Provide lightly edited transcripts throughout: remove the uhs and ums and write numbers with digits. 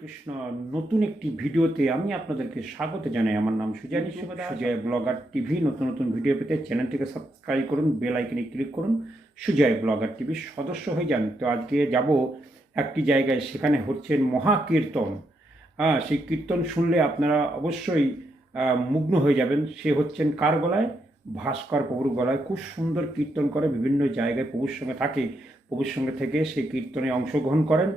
কৃষ্ণ। নতুন একটি ভিডিওতে আমি আপনাদেরকে স্বাগত জানাই। আমার নাম সুজয় নিশিবাদা, সুজয় ব্লগার টিভি। নতুন নতুন ভিডিও পেতে চ্যানেলটিকে সাবস্ক্রাইব করুন, বেল আইকনে ক্লিক করুন, সুজয় ব্লগার টিভির সদস্য হয়ে যান। তো আজকে যাব একটি জায়গায়, সেখানে হচ্ছেন মহাকীর্তন। সেই কীর্তন শুনলে আপনারা অবশ্যই মুগ্ধ হয়ে যাবেন। সে হচ্ছেন কার গলায়? ভাস্কর প্রভুর গলায়। খুব সুন্দর কীর্তন করে, বিভিন্ন জায়গায় প্রভুর সঙ্গে থাকে, প্রভুর সঙ্গে থেকে সেই কীর্তনে অংশগ্রহণ করেন।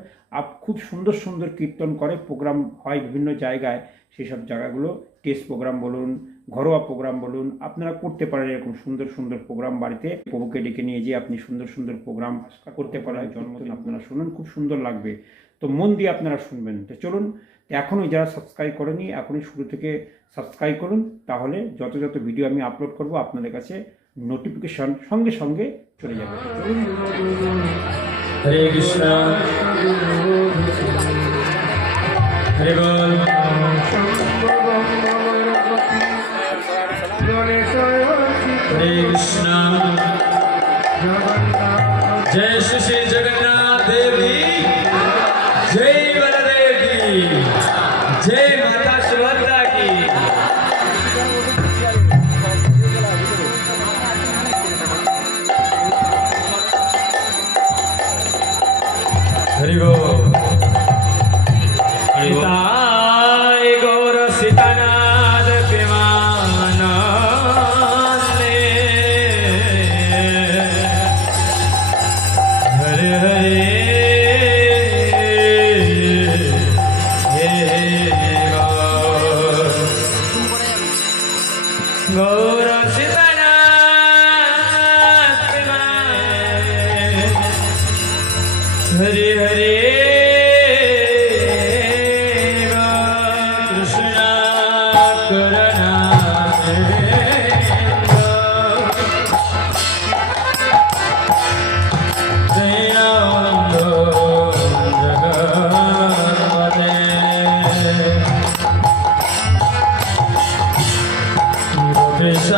খুব সুন্দর সুন্দর কীর্তন করে, প্রোগ্রাম হয় বিভিন্ন জায়গায়। সেই সব জায়গাগুলো টেস্ট প্রোগ্রাম বলুন, ঘরোয়া প্রোগ্রাম বলুন, আপনারা করতে পারেন এরকম সুন্দর সুন্দর প্রোগ্রাম বাড়িতে। প্রভুকে ডেকে নিয়ে যেয়ে আপনি সুন্দর সুন্দর প্রোগ্রাম করতে পারেন। জন্মদিন আপনারা শুনুন, খুব সুন্দর লাগবে। তো মন দিয়ে আপনারা শুনবেন। তো চলুন, এখনই যারা সাবস্ক্রাইব করেনি এখনই শুরু থেকে সাবস্ক্রাইব করুন, তাহলে যত যত ভিডিও আমি আপলোড করব আপনাদের কাছে নোটিফিকেশন সঙ্গে সঙ্গে চলে যাবে। হরে কৃষ্ণ, হরে বল। হরে কৃষ্ণ, জয় শ্রী জগন্নাথ দেবী, জয় বলদেव की, जय माता सुभद्रा की। हरि बोल। निताय गौर सीतानाथ प्रेमानंदे। हरे हरे गौर सीतानाथ हरे हरे कृष्ण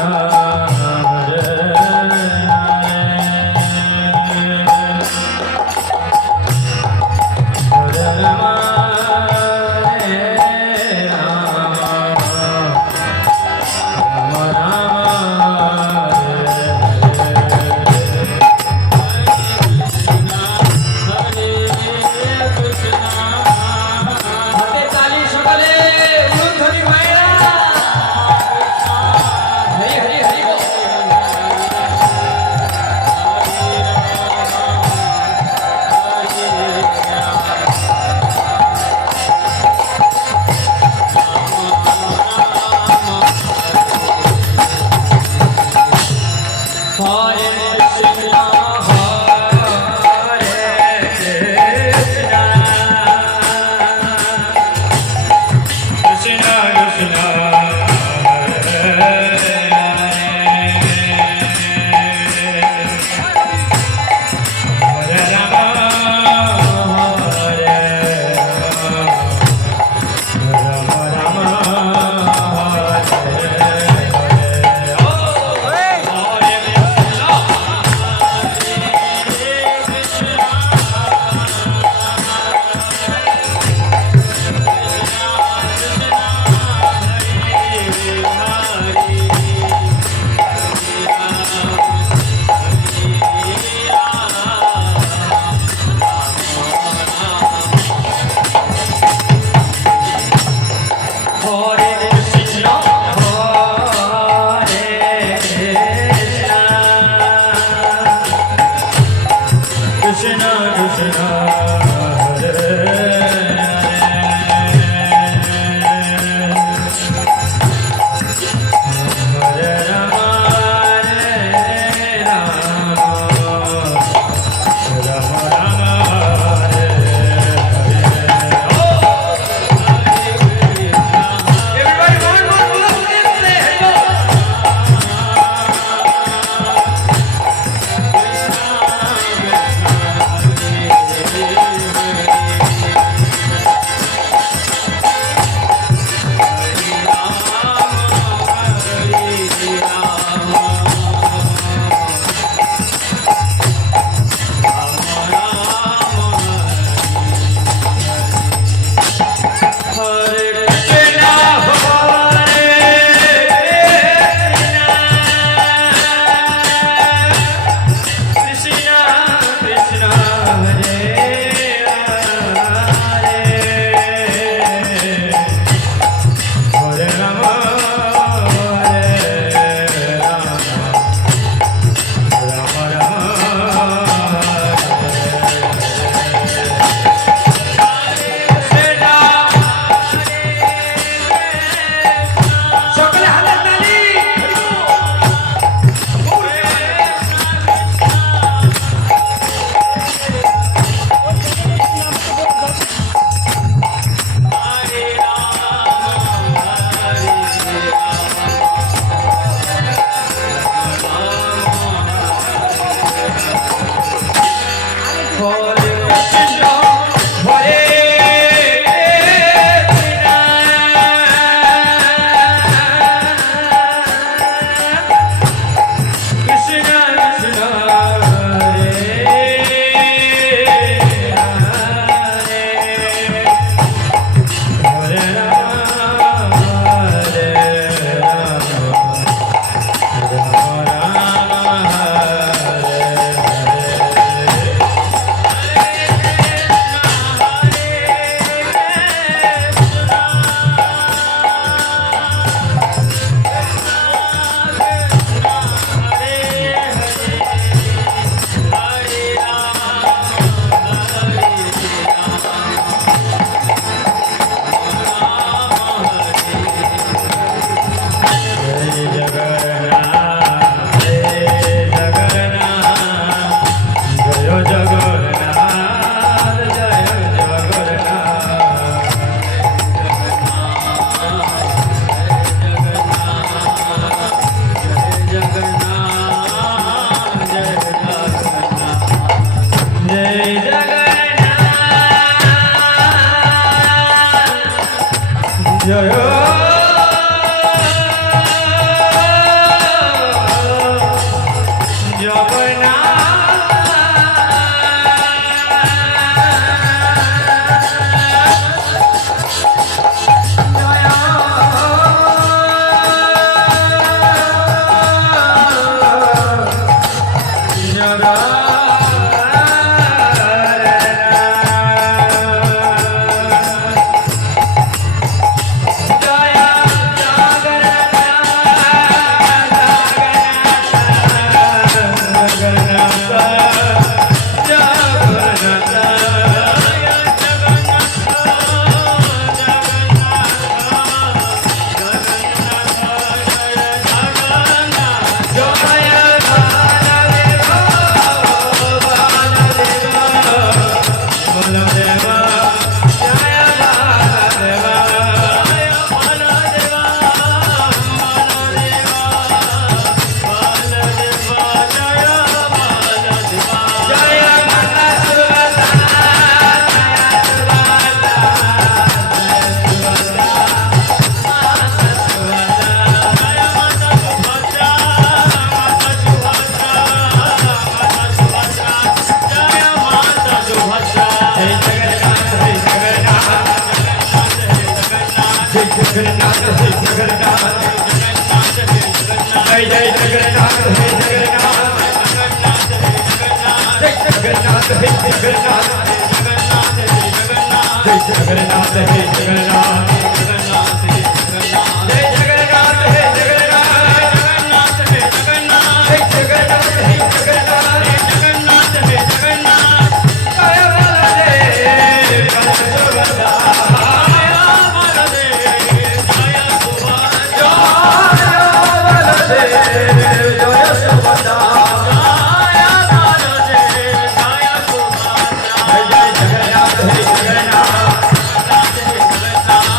करुणा Rama জয়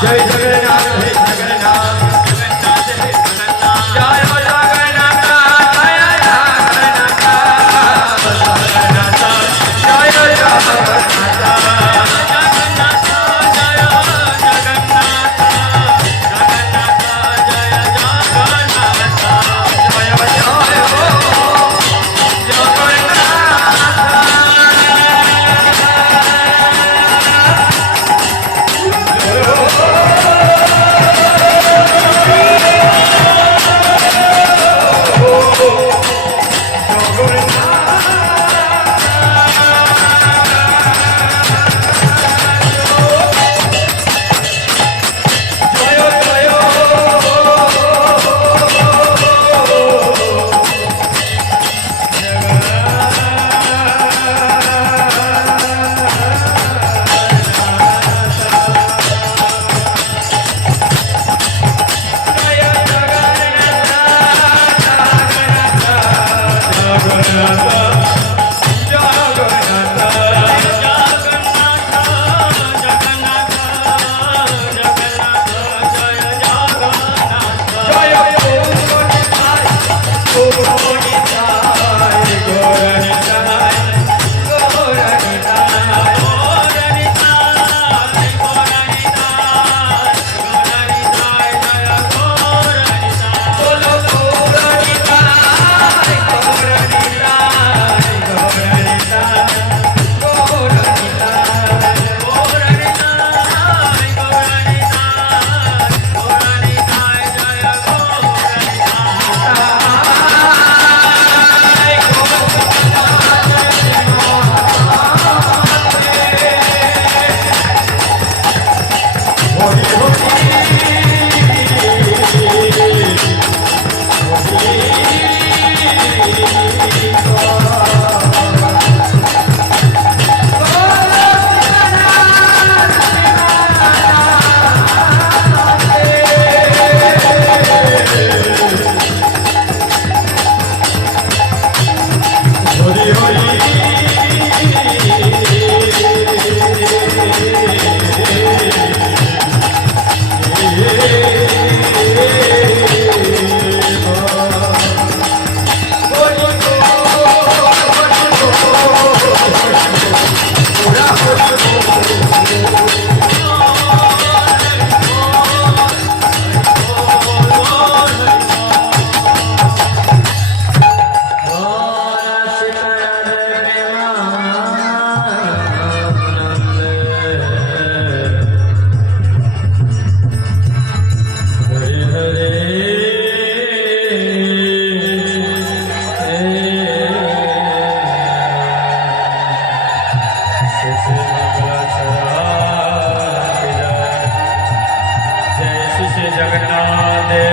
जय जगन्नाथ